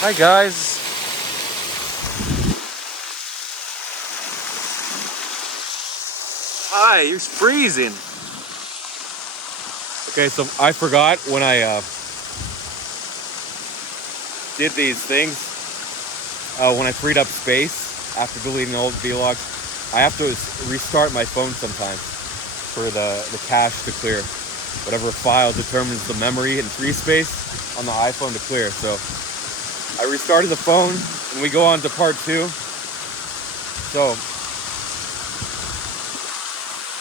Hi guys. Hi, you're freezing. Okay, so I forgot when I did these things, when I freed up space after deleting old vlogs, I have to restart my phone sometimes for the cache to clear. Whatever file determines the memory and free space on the iPhone to clear. So I restarted the phone and we go on to part 2. So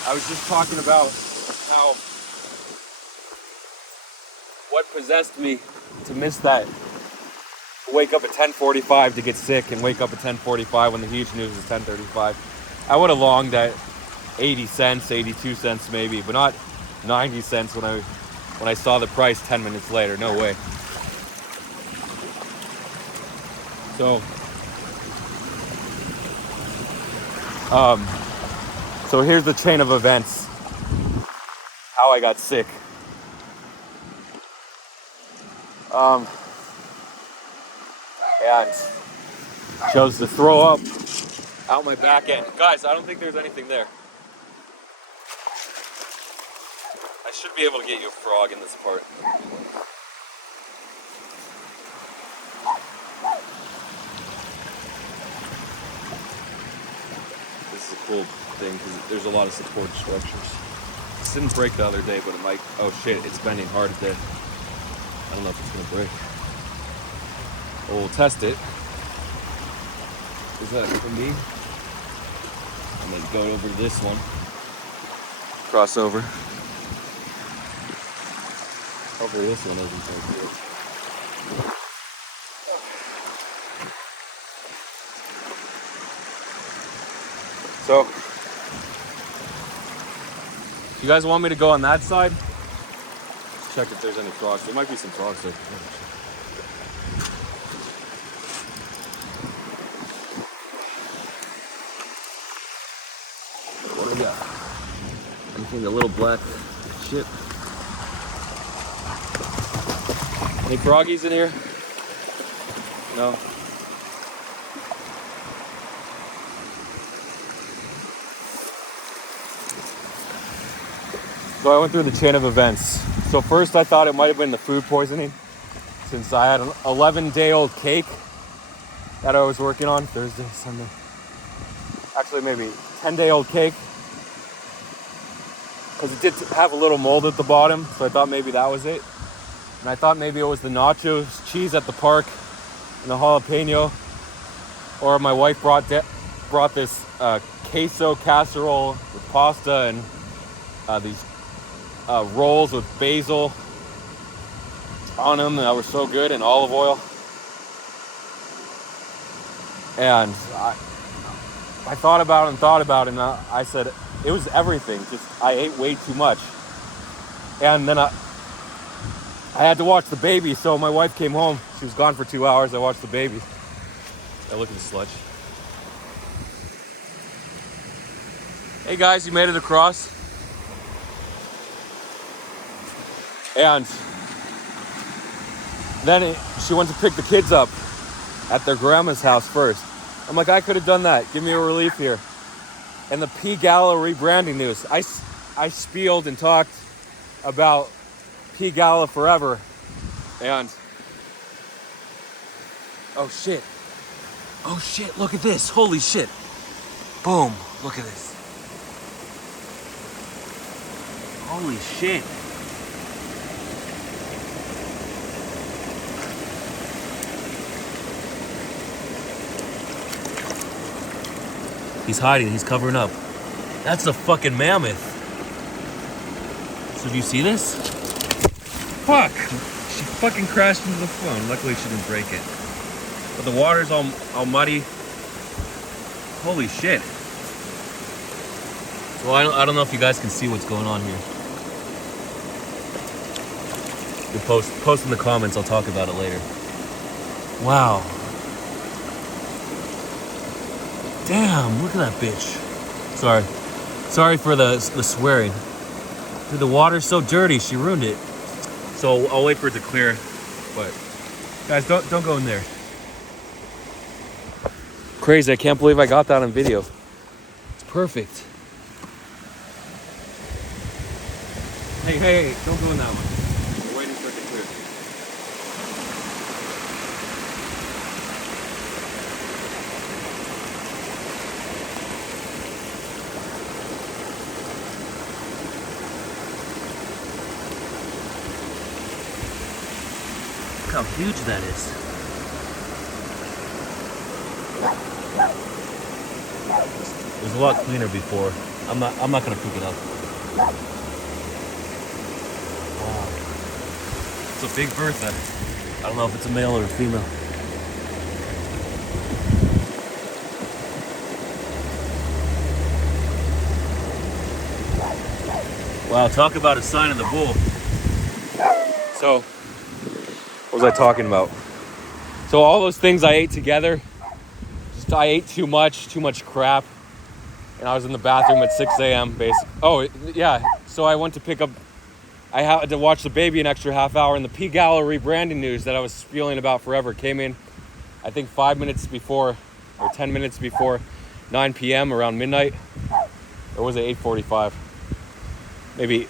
I was just talking about how what possessed me to miss that. Wake up at 10:45 to get sick and wake up at 10:45 when the huge news is 10:35. I would have longed at 80 cents, 82 cents maybe, but not 90 cents when I saw the price 10 minutes later. No way. So here's the chain of events. How I got sick. And chose to throw up out my back end. Guys, I don't think there's anything there. I should be able to get you a frog in this part. This is a cool thing because there's a lot of support structures. This didn't break the other day, but it might. Oh shit, it's bending hard today. I don't know if it's gonna break. Well, we'll test it. Is that for me? I'm gonna go over to this one. Cross over. Hopefully this one isn't so good. So, you guys want me to go on that side? Let's check if there's any frogs. There might be some frogs there. What do we got? Anything a little black shit? Any froggies in here? No. So I went through the chain of events. So first I thought it might have been the food poisoning, since I had an 11-day-old cake that I was working on Thursday, Sunday. Actually, maybe 10-day-old cake, because it did have a little mold at the bottom. So I thought maybe that was it. And I thought maybe it was the nachos, cheese at the park, and the jalapeno. Or my wife brought this queso casserole with pasta and these rolls with basil on them that were so good, and olive oil. And I thought about it, and I said it was everything. Just I ate way too much. And then I had to watch the baby, so my wife came home. She was gone for 2 hours. I watched the baby. I look at the sludge. Hey guys, you made it across. And then she went to pick the kids up at their grandma's house first. I'm like, I could have done that. Give me a relief here. And the P Gala rebranding news. I spieled and talked about P Gala forever. And oh shit, look at this. Holy shit. Boom, look at this. Holy shit. He's hiding, he's covering up. That's a fucking mammoth. So do you see this? Fuck! She fucking crashed into the phone. Luckily she didn't break it. But the water's all muddy. Holy shit. Well, I don't know if you guys can see what's going on here. You can post in the comments, I'll talk about it later. Wow. Damn, look at that bitch. Sorry for the swearing. Dude, the water's so dirty, she ruined it. So I'll wait for it to clear. But guys, don't go in there. crazy. I can't believe I got that on video. It's perfect. Hey, don't go in that one. We're waiting for it to clear. Look how huge that is. It was a lot cleaner before. I'm not gonna pick it up. Wow. It's a big Bertha. I don't know if it's a male or a female. Wow, talk about a sign of the bull. So, what was I talking about? So all those things I ate together, I ate too much crap. And I was in the bathroom at 6 a.m. basically. Oh, yeah. So I went to pick up, I had to watch the baby an extra half hour, and the P Gala rebranding news that I was spewing about forever came in, I think 5 minutes before, or 10 minutes before 9 p.m. around midnight. Or was it 8:45? Maybe,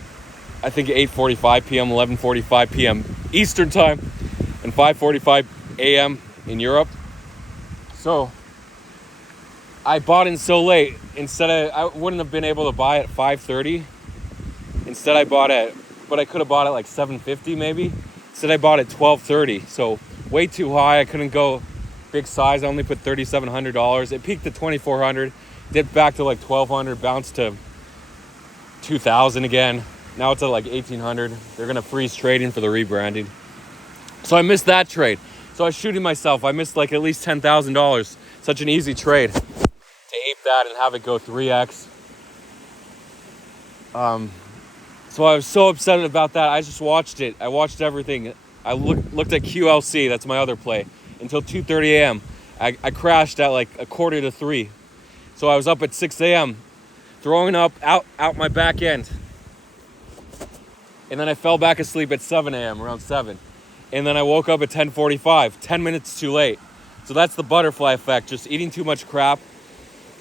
I think 8:45 p.m., 11:45 p.m. Eastern time, and 5:45 a.m. in Europe. So I bought in so late. I wouldn't have been able to buy at 5:30. Instead I bought at, but I could have bought it like 7:50 maybe. Instead I bought at 12:30. So way too high. I couldn't go big size. I only put $3,700. It peaked at 2,400, dipped back to like 1,200, bounced to 2,000 again. Now it's at like 1,800. They're gonna freeze trading for the rebranding. So I missed that trade. So I was shooting myself. I missed like at least $10,000. Such an easy trade to ape that and have it go 3x. So I was so upset about that. I just watched it. I watched everything. I looked at QLC, that's my other play, until 2:30 a.m. I crashed at like 2:45. So I was up at 6 a.m. throwing up out my back end. And then I fell back asleep at 7 a.m., around 7. And then I woke up at 10:45, 10 minutes too late. So that's the butterfly effect, just eating too much crap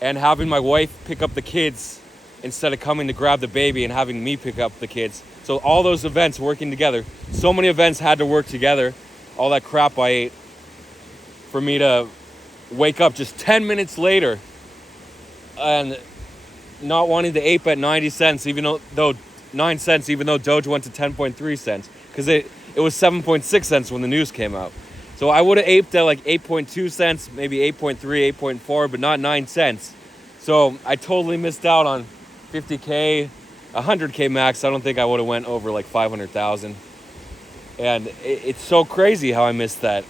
and having my wife pick up the kids instead of coming to grab the baby and having me pick up the kids. So all those events working together. So many events had to work together. All that crap I ate for me to wake up just 10 minutes later and not wanting to ape at 90 cents, even though 9 cents, even though Doge went to 10.3 cents. Because it was 7.6 cents when the news came out. So I would have aped at like 8.2 cents, maybe 8.3, 8.4, but not 9 cents. So I totally missed out on 50K, 100K max. I don't think I would have went over like 500,000. And it's so crazy how I missed that.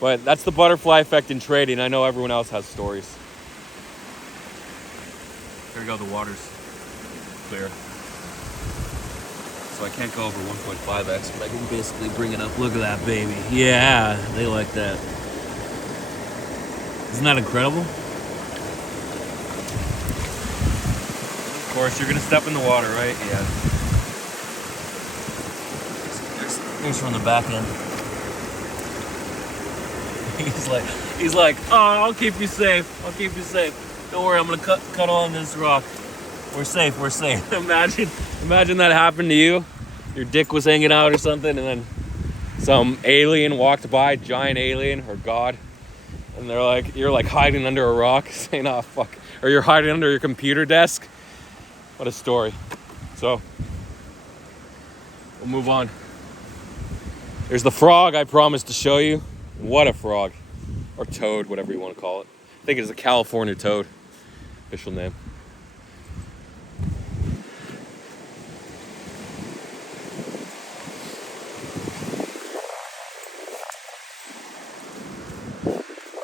But that's the butterfly effect in trading. I know everyone else has stories. There we go, the water's clear. So I can't go over 1.5x, but I can basically bring it up. Look at that baby. Yeah, they like that. Isn't that incredible? Of course, you're gonna step in the water, right? Yeah. Here's from the back end. He's like, oh, I'll keep you safe. I'll keep you safe. Don't worry, I'm gonna cut on this rock. We're safe. Imagine that happened to you. Your dick was hanging out or something, and then some alien walked by, giant alien or God, and you're like hiding under a rock, saying, "Oh fuck," or you're hiding under your computer desk. What a story. So we'll move on. There's the frog I promised to show you. What a frog, or toad, whatever you want to call it. I think it's a California toad, official name.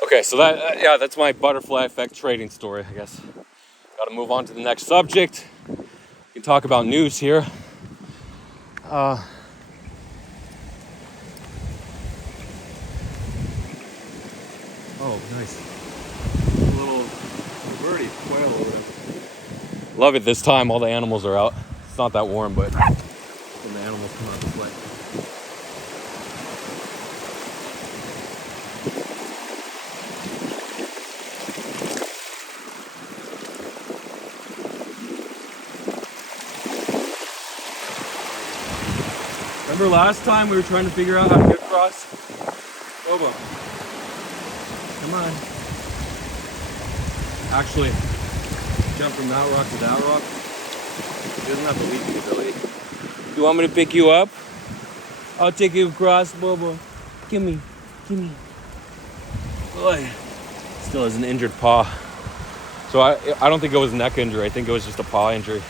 Okay, so that's my butterfly effect trading story, I guess. Got to move on to the next subject. We can talk about news here. Oh, nice. A little birdie, quail over there. Love it this time. All the animals are out. It's not that warm, but when the animals come out to play. Remember last time we were trying to figure out how to get across? Bobo. Come on. Actually, jump from that rock to that rock. He doesn't have the leaping ability. You want me to pick you up? I'll take you across, Bobo. Gimme. Boy. Still has an injured paw. So I don't think it was a neck injury. I think it was just a paw injury.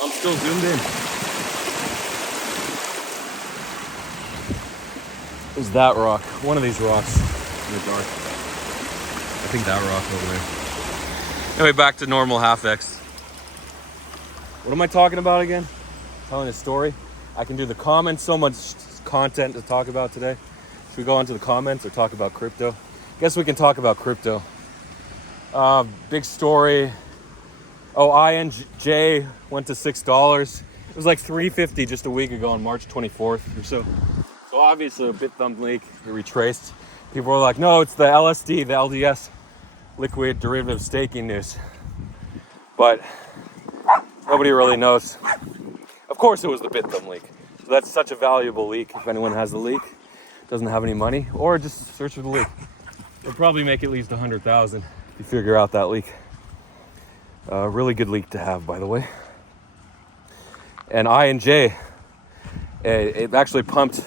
I'm still zoomed in. Is that rock? One of these rocks in the dark. I think that rock over there. Anyway, back to normal half X. What am I talking about again? Telling a story. I can do the comments. So much content to talk about today. Should we go on to the comments or talk about crypto? Guess we can talk about crypto. Big story. Oh, INJ went to $6. It was like $3.50 just a week ago on March 24th or so. So obviously a BitThumb leak. It retraced. People were like, no, it's the LSD, the LDS, liquid derivative staking news. But nobody really knows. Of course it was the BitThumb leak. So that's such a valuable leak. If anyone has the leak, doesn't have any money, or just search for the leak. It'll probably make at least 100,000 if you figure out that leak. Really good leak to have, by the way. And INJ, it actually pumped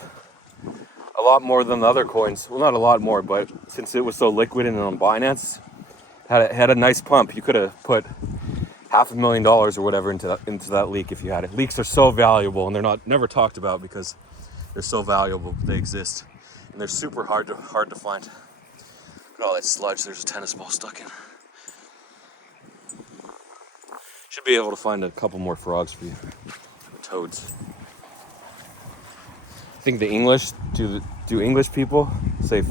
a lot more than the other coins. Well, not a lot more, but since it was so liquid and on Binance, had a nice pump. You could have put $500,000 or whatever into that leak if you had it. Leaks are so valuable, and they're never talked about because they're so valuable. But they exist, and they're super hard to find. Look at all that sludge. There's a tennis ball stuck in. Should be able to find a couple more frogs for you. The toads. I think the English do English people say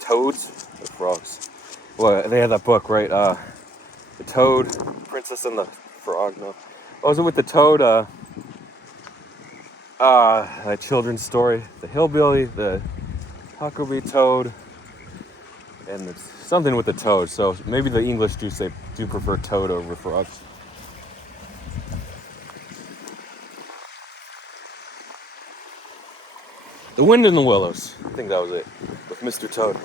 toads or frogs. Well, they had that book, right? The Toad, Princess and the Frog. No, what was it with the toad? A children's story. The hillbilly, the Huckabee toad, and it's something with the toad. So maybe the English do prefer toad over frogs. The Wind in the Willows. I think that was it. With Mr. Toad.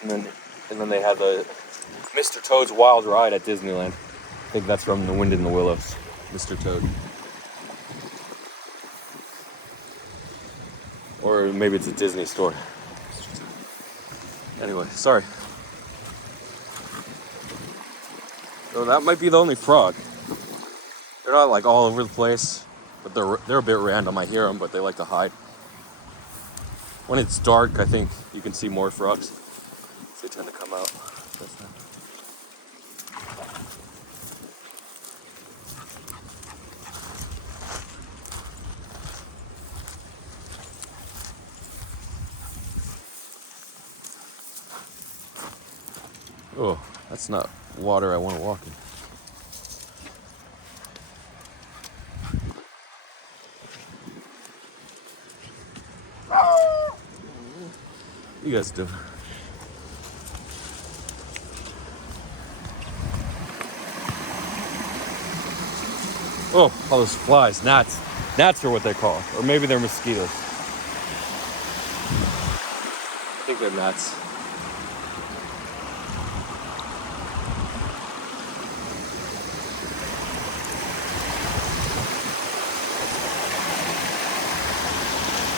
And then they had the Mr. Toad's Wild Ride at Disneyland. I think that's from The Wind in the Willows. Mr. Toad. Or maybe it's a Disney store. Anyway, sorry. So that might be the only frog. They're not like all over the place, but they're a bit random. I hear them, but they like to hide. When it's dark, I think you can see more frogs. They tend to come out. Oh, that's not water I want to walk in. You guys do. Oh, all those flies, gnats. Gnats are what they're called. Or maybe they're mosquitoes. I think they're gnats.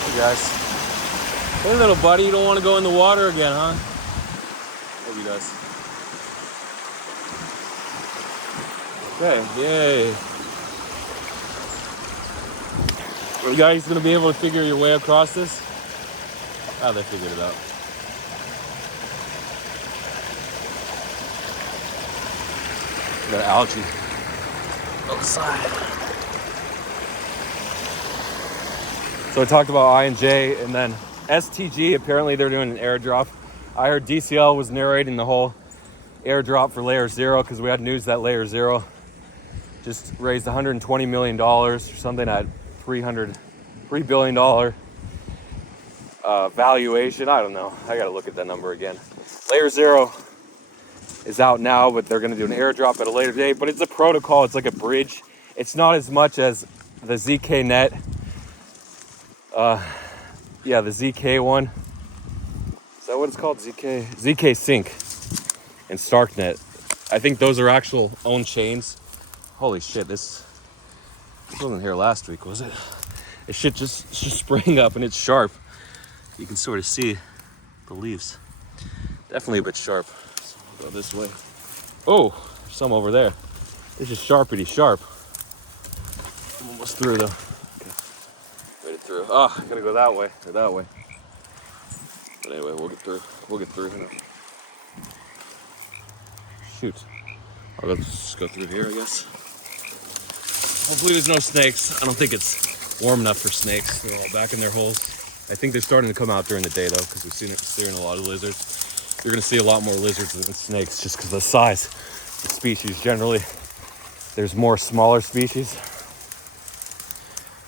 Hey guys. Hey little buddy, you don't want to go in the water again, huh? Hope he does. Okay, yay. Are you guys gonna be able to figure your way across this? Ah, they figured it out. Got algae outside. So I talked about INJ and then STG. Apparently they're doing an airdrop. I heard DCL was narrating the whole airdrop for Layer Zero because we had news that Layer Zero just raised $120 million or something at $3 billion valuation. I don't know. I gotta look at that number again. Layer Zero is out now, but they're going to do an airdrop at a later date. But it's a protocol. It's like a bridge. It's not as much as the ZK Net. Yeah, the ZK one. Is that what it's called? ZK Sync and StarkNet. I think those are actual own chains. Holy shit, this wasn't here last week, was it? This shit just sprang up and it's sharp. You can sort of see the leaves. Definitely a bit sharp. So we'll go this way. Oh, there's some over there. This is sharpity sharp. I'm almost through though. Okay. Made it through. Oh, I gotta go that way or that way. But anyway, we'll get through. We'll get through. Shoot. I'll just go through here, I guess. Hopefully there's no snakes. I don't think it's warm enough for snakes. They're all back in their holes. I think they're starting to come out during the day though, because we've seen a lot of lizards. You're gonna see a lot more lizards than snakes just because of the size of the species. Generally, there's more smaller species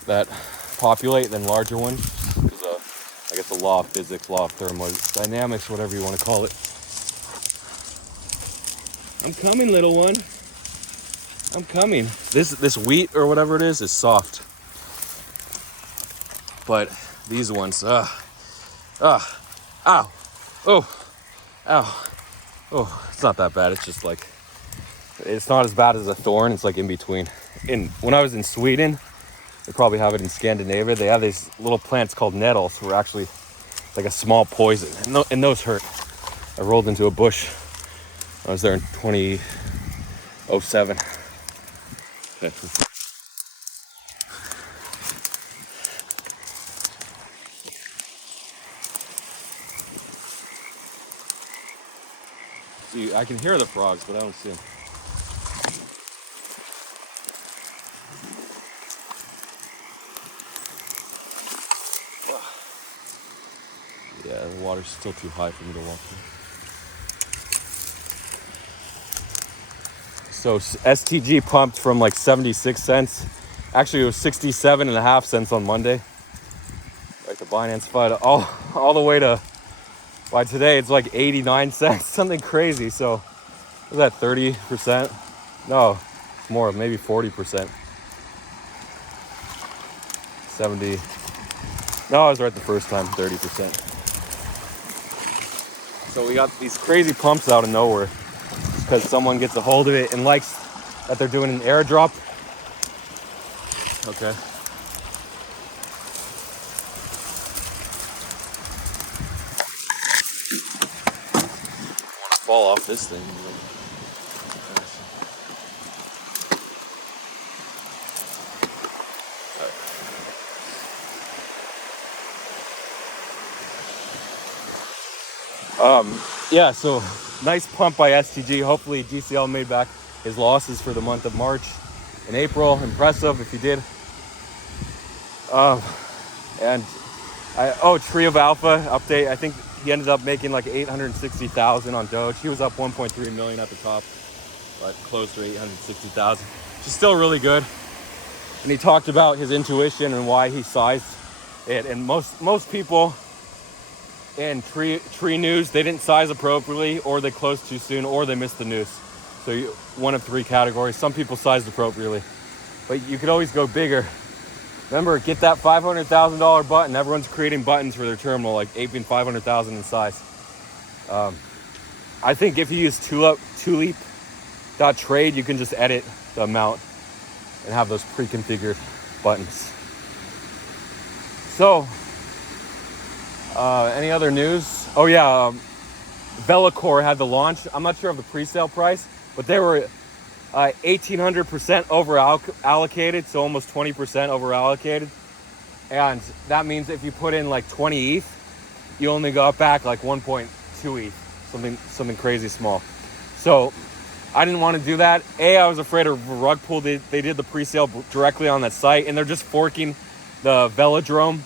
that populate than larger ones. Because I guess the law of physics, law of thermodynamics, whatever you want to call it. I'm coming, little one. I'm coming. This wheat or whatever it is soft. But these ones, ow, oh, ow, oh, it's not that bad. It's just like, it's not as bad as a thorn. It's like in between. When I was in Sweden, they probably have it in Scandinavia. They have these little plants called nettles, who are actually like a small poison, and those hurt. I rolled into a bush. I was there in 2007. Okay. See, I can hear the frogs, but I don't see them. Yeah, the water's still too high for me to walk through. So STG pumped from like 76 cents. Actually, it was 67.5 cents on Monday. Like the Binance FUD, all the way to, by today it's like 89 cents, something crazy. So was that 30%? No, more, maybe 40%. 70. No, I was right the first time, 30%. So we got these crazy pumps out of nowhere because someone gets a hold of it and likes that they're doing an airdrop. Okay. I want to fall off this thing. Yeah, so nice pump by STG. Hopefully DCL made back his losses for the month of March and April. Impressive if you did. Tree of Alpha update. I think he ended up making like 860,000 on Doge. He was up 1.3 million at the top, but close to 860,000. Which is still really good. And he talked about his intuition and why he sized it. And most people in tree news, they didn't size appropriately, or they closed too soon, or they missed the news. So one of three categories. Some people sized appropriately, but you could always go bigger. Remember, get that $500,000 button. Everyone's creating buttons for their terminal, like aping 500,000 in size. I think if you use Tulip.trade, you can just edit the amount and have those pre-configured buttons. So, any other news? Oh yeah, Velocore had the launch. I'm not sure of the pre-sale price, but they were 1,800% over allocated, so almost 20% over allocated. And that means if you put in like 20 ETH, you only got back like 1.2 ETH, something crazy small. So I didn't want to do that. I was afraid of a rug pull. They did the pre-sale directly on that site, and they're just forking the Velodrome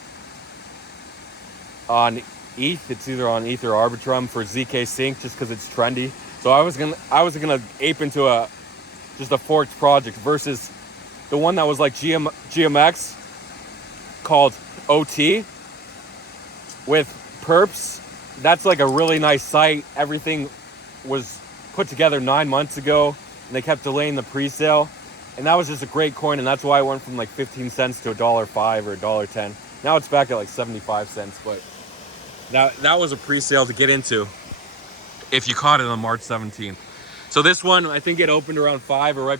on ETH. It's either on ETH or Arbitrum for ZK Sync, just because it's trendy. So I was gonna ape into just a forked project versus the one that was like GMX called OT with perps. That's like a really nice site. Everything was put together 9 months ago, and they kept delaying the pre-sale. And that was just a great coin, and that's why it went from like 15 cents to $1.05 or $1.10. Now it's back at like 75 cents, but that was a pre-sale to get into if you caught it on March 17th. So this one, I think it opened around 5 or right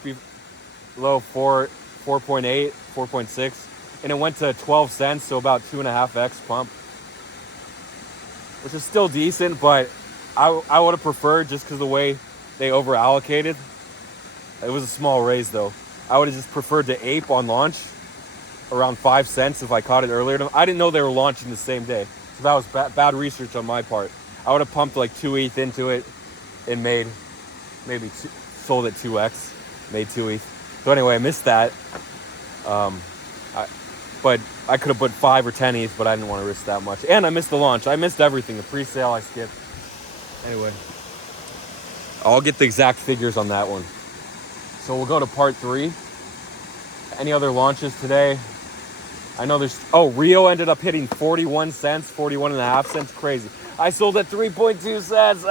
below 4.8, 4.6, and it went to 12 cents, so about 2.5x pump, which is still decent, but I would have preferred, just because of the way they over allocated. It was a small raise though. I would have just preferred to ape on launch around 5 cents if I caught it earlier. I didn't know they were launching the same day, so that was bad research on my part. I would have pumped like 2 ETH into it and made maybe sold at 2x, made 2 ETH. So anyway, I missed that. But I could have put 5 or 10 ETH, but I didn't want to risk that much. And I missed the launch. I missed everything. The pre-sale I skipped. Anyway, I'll get the exact figures on that one. So we'll go to part 3. Any other launches today? I know Rio ended up hitting 41 cents, 41.5 cents. Crazy. I sold at 3.2 cents.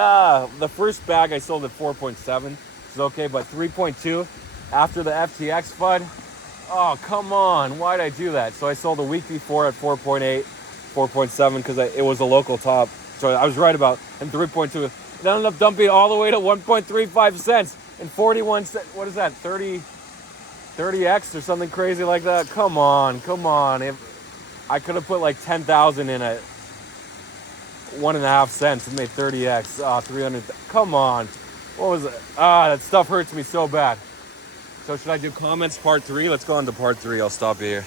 The first bag I sold at 4.7. It's okay, but 3.2 after the FTX FUD. Oh, come on. Why'd I do that? So I sold a week before at 4.8, 4.7 because it was a local top. So I was right about, and 3.2. It ended up dumping all the way to 1.35 cents and 41 cents. What is that? 30x or something crazy like that? Come on. If I could have put like 10,000 in at 1.5 cents and made 30x. 300. Come on. What was it? That stuff hurts me so bad. So should I do comments part 3? Let's go on to part 3. I'll stop here.